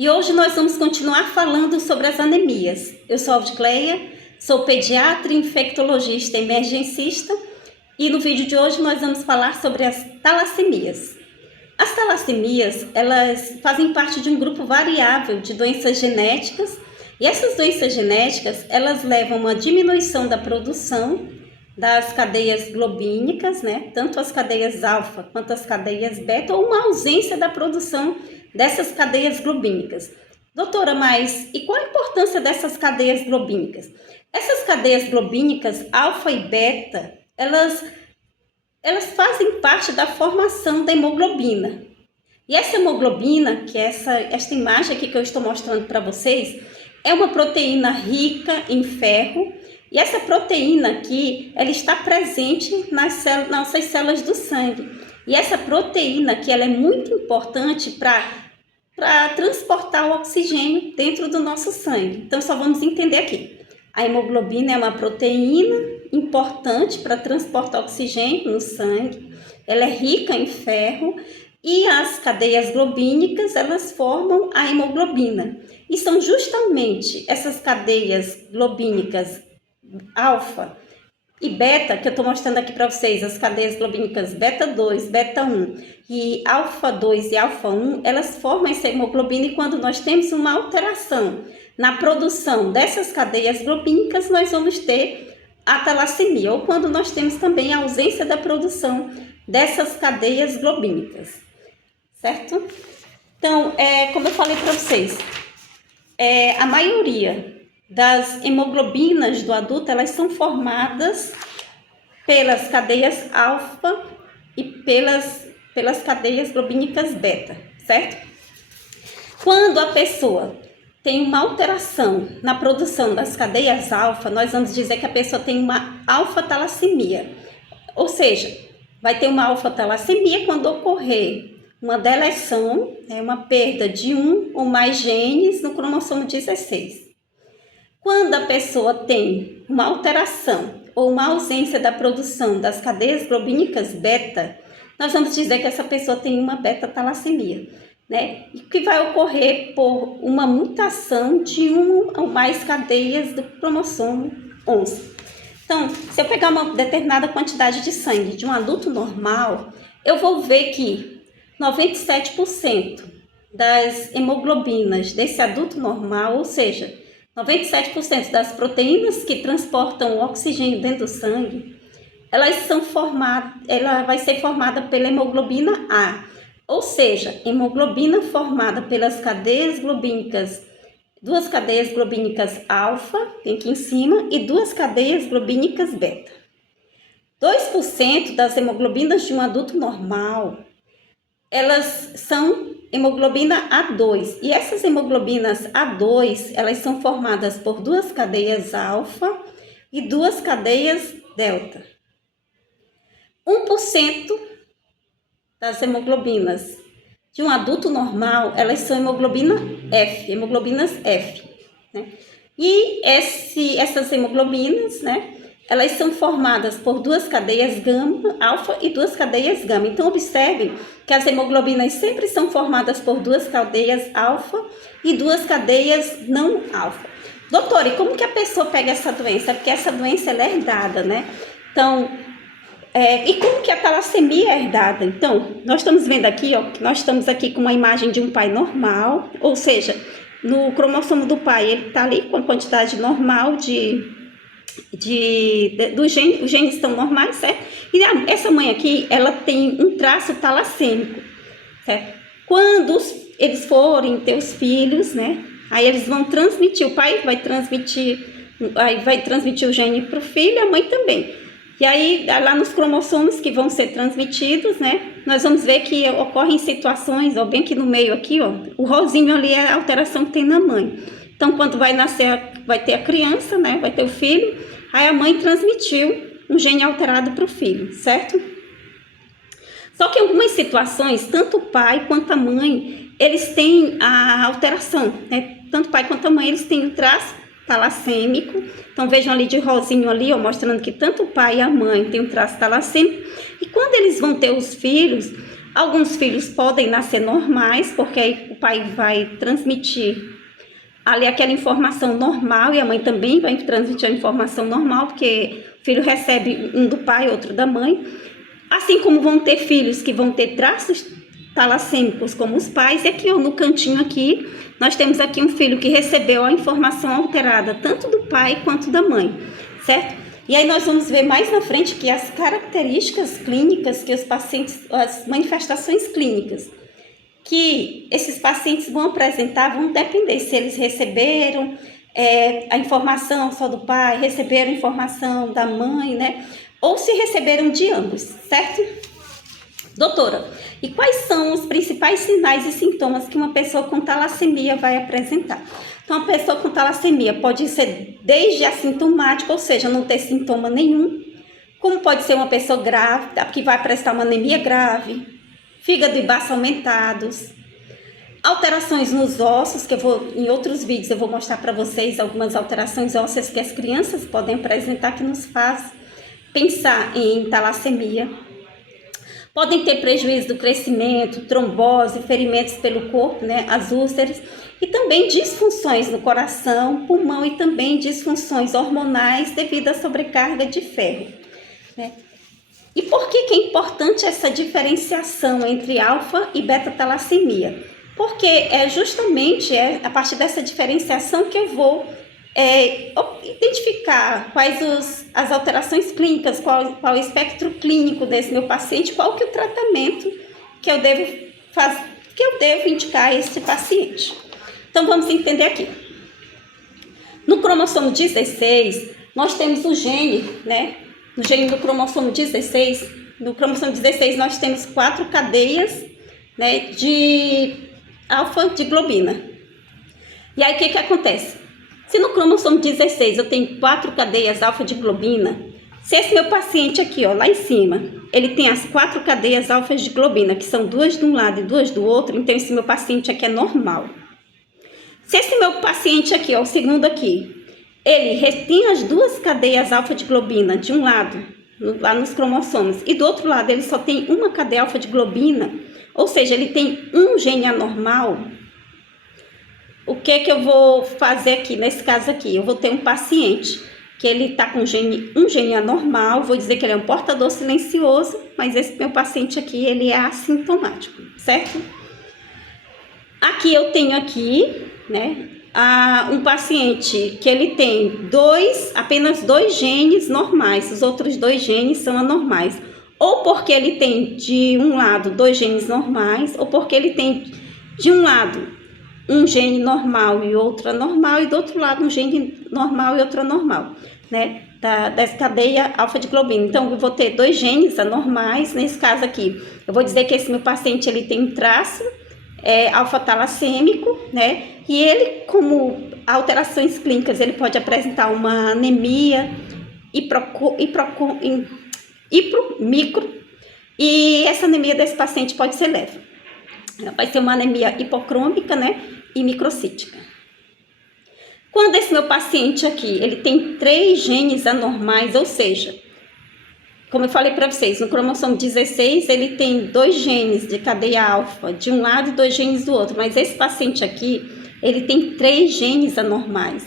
E hoje nós vamos continuar falando sobre as anemias. Eu sou Aldicleia, sou pediatra, infectologista e emergencista e no vídeo de hoje nós vamos falar sobre as talassemias. As talassemias, elas fazem parte de um grupo variável de doenças genéticas e essas doenças genéticas, elas levam a uma diminuição da produção das cadeias globínicas, né? Tanto as cadeias alfa quanto as cadeias beta, ou uma ausência da produção dessas cadeias globínicas. Doutora, mas e qual a importância dessas cadeias globínicas? Essas cadeias globínicas, alfa e beta, elas fazem parte da formação da hemoglobina. E essa hemoglobina, que é esta imagem aqui que eu estou mostrando para vocês, é uma proteína rica em ferro. E essa proteína aqui, ela está presente nas nossas células do sangue. E essa proteína aqui, ela é muito importante para transportar o oxigênio dentro do nosso sangue. Então, só vamos entender aqui. A hemoglobina é uma proteína importante para transportar oxigênio no sangue. Ela é rica em ferro. E as cadeias globínicas, elas formam a hemoglobina. E são justamente essas cadeias globínicas alfa e beta, que eu estou mostrando aqui para vocês, as cadeias globínicas beta 2, beta 1 e alfa 2 e alfa 1, elas formam essa hemoglobina e quando nós temos uma alteração na produção dessas cadeias globínicas, nós vamos ter a talassemia, ou quando nós temos também a ausência da produção dessas cadeias globínicas, certo? Então, como eu falei para vocês, a maioria das hemoglobinas do adulto, elas são formadas pelas cadeias alfa e pelas cadeias globínicas beta, certo? Quando a pessoa tem uma alteração na produção das cadeias alfa, nós vamos dizer que a pessoa tem uma alfa-talassemia, ou seja, vai ter uma alfa-talassemia quando ocorrer uma deleção, uma perda de um ou mais genes no cromossomo 16. Quando a pessoa tem uma alteração ou uma ausência da produção das cadeias globínicas beta, nós vamos dizer que essa pessoa tem uma beta-talassemia, né? E que vai ocorrer por uma mutação de uma ou mais cadeias do cromossomo 11. Então, se eu pegar uma determinada quantidade de sangue de um adulto normal, eu vou ver que 97% das hemoglobinas desse adulto normal, ou seja, 97% das proteínas que transportam o oxigênio dentro do sangue, ela vai ser formada pela hemoglobina A, ou seja, hemoglobina formada pelas cadeias globínicas, duas cadeias globínicas alfa, tem aqui em cima, e duas cadeias globínicas beta. 2% das hemoglobinas de um adulto normal, elas são hemoglobina A2, e essas hemoglobinas A2, elas são formadas por duas cadeias alfa e duas cadeias delta. 1% das hemoglobinas de um adulto normal, elas são hemoglobinas F, né? E essas hemoglobinas, né, elas são formadas por duas cadeias gama, alfa e duas cadeias gama. Então, observem que as hemoglobinas sempre são formadas por duas cadeias alfa e duas cadeias não alfa. Doutora, e como que a pessoa pega essa doença? Porque essa doença ela é herdada, né? Então, e como que a talassemia é herdada? Então, nós estamos vendo aqui, ó, que nós estamos aqui com uma imagem de um pai normal, ou seja, no cromossomo do pai, ele está ali com a quantidade normal os genes estão normais, certo? E essa mãe aqui, ela tem um traço talassêmico, certo? Quando eles forem ter os filhos, né? Aí eles vão transmitir, o pai vai transmitir o gene para o filho e a mãe também. E aí, lá nos cromossomos que vão ser transmitidos, né? Nós vamos ver que ocorrem situações, ó, bem aqui no meio aqui, ó, o rosinho ali é a alteração que tem na mãe. Então, quando vai nascer, vai ter a criança, né? Vai ter o filho, aí a mãe transmitiu um gene alterado para o filho, certo? Só que em algumas situações, tanto o pai quanto a mãe, eles têm a alteração, né? Tanto o pai quanto a mãe, eles têm o traço talassêmico. Então, vejam ali de rosinho ali, ó, mostrando que tanto o pai e a mãe têm um traço talassêmico. E quando eles vão ter os filhos, Alguns filhos podem nascer normais, porque aí o pai vai transmitir ali aquela informação normal e a mãe também vai transmitir a informação normal, porque o filho recebe um do pai, outro da mãe. Assim como vão ter filhos que vão ter traços talassêmicos como os pais, e aqui no cantinho aqui, nós temos aqui um filho que recebeu a informação alterada, tanto do pai quanto da mãe, certo? E aí nós vamos ver mais na frente que as características clínicas que os pacientes, as manifestações clínicas que esses pacientes vão apresentar vão depender se eles receberam a informação só do pai, receberam informação da mãe, né? Ou se receberam de ambos, certo? Doutora, e quais são os principais sinais e sintomas que uma pessoa com talassemia vai apresentar? Então, a pessoa com talassemia pode ser desde assintomática, ou seja, não ter sintoma nenhum, como pode ser uma pessoa grávida, que vai apresentar uma anemia grave, fígado e baço aumentados, alterações nos ossos, que em outros vídeos eu vou mostrar para vocês algumas alterações ósseas que as crianças podem apresentar que nos faz pensar em talassemia. Podem ter prejuízo do crescimento, trombose, ferimentos pelo corpo, né, as úlceras, e também disfunções no coração, pulmão e também disfunções hormonais devido à sobrecarga de ferro, né? E por que é importante essa diferenciação entre alfa e beta-talassemia? Porque é justamente a partir dessa diferenciação que eu vou identificar quais as alterações clínicas, qual o espectro clínico desse meu paciente, qual que é o tratamento que eu devo indicar a esse paciente. Então vamos entender aqui. No cromossomo 16, nós temos o gene, né? No gene do cromossomo 16, no cromossomo 16 nós temos 4 cadeias, né, de alfa de globina. E aí o que acontece? Se no cromossomo 16 eu tenho 4 cadeias alfa de globina, se esse meu paciente aqui, ó, lá em cima, ele tem as 4 cadeias alfa de globina, que são 2 de um lado e 2 do outro, então esse meu paciente aqui é normal. Se esse meu paciente aqui, ó, o segundo aqui, ele tem as 2 cadeias alfa de globina de um lado, lá nos cromossomos, e do outro lado ele só tem uma cadeia alfa de globina, ou seja, ele tem um gene anormal. O que eu vou fazer aqui, nesse caso aqui? Eu vou ter um paciente que ele está com um gene anormal, vou dizer que ele é um portador silencioso, mas esse meu paciente aqui, ele é assintomático, certo? Aqui eu tenho aqui, né, um paciente que ele tem apenas 2 genes normais, os outros 2 genes são anormais. Ou porque ele tem de um lado 2 genes normais, ou porque ele tem de um lado um gene normal e outro anormal, e do outro lado um gene normal e outro anormal, né? Dessa cadeia alfa de globina. Então, eu vou ter 2 genes anormais, nesse caso aqui. Eu vou dizer que esse meu paciente, ele tem um traço alfa-talassêmico, né? E ele, como alterações clínicas, ele pode apresentar uma anemia micro, e essa anemia desse paciente pode ser leve. Vai ser uma anemia hipocrômica, né? E microcítica. Quando esse meu paciente aqui, ele tem 3 genes anormais, ou seja, como eu falei para vocês, no cromossomo 16, ele tem 2 genes de cadeia alfa de um lado e 2 genes do outro, mas esse paciente aqui, ele tem 3 genes anormais.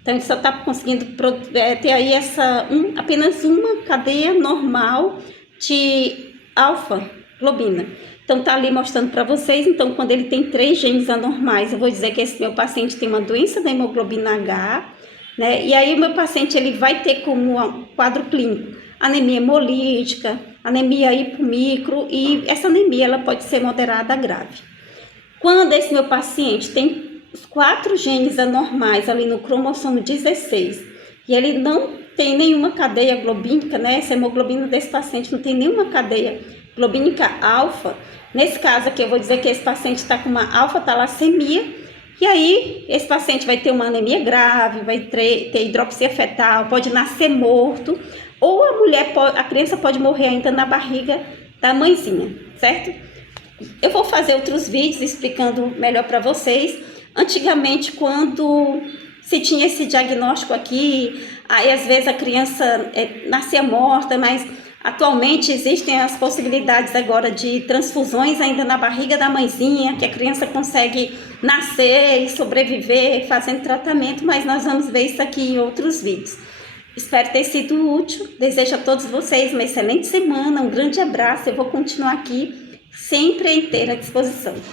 Então, ele só está conseguindo ter aí apenas uma cadeia normal de alfa-globina. Então, tá ali mostrando para vocês. Então, quando ele tem 3 genes anormais, eu vou dizer que esse meu paciente tem uma doença da hemoglobina H, né? E aí, o meu paciente, ele vai ter como quadro clínico anemia hemolítica, anemia hipomicro, e essa anemia, ela pode ser moderada a grave. Quando esse meu paciente tem os 4 genes anormais ali no cromossomo 16, e ele não tem nenhuma cadeia globínica, né? Essa hemoglobina desse paciente não tem nenhuma cadeia globínica alfa. Nesse caso aqui, eu vou dizer que esse paciente está com uma alfa-talassemia, e aí esse paciente vai ter uma anemia grave, vai ter hidropsia fetal, pode nascer morto, ou a criança pode morrer ainda na barriga da mãezinha, certo? Eu vou fazer outros vídeos explicando melhor para vocês. Antigamente, quando se tinha esse diagnóstico aqui, aí às vezes a criança nascia morta, mas Atualmente existem as possibilidades agora de transfusões ainda na barriga da mãezinha, que a criança consegue nascer e sobreviver fazendo tratamento, mas nós vamos ver isso aqui em outros vídeos. Espero ter sido útil, desejo a todos vocês uma excelente semana, um grande abraço, eu vou continuar aqui sempre à inteira disposição.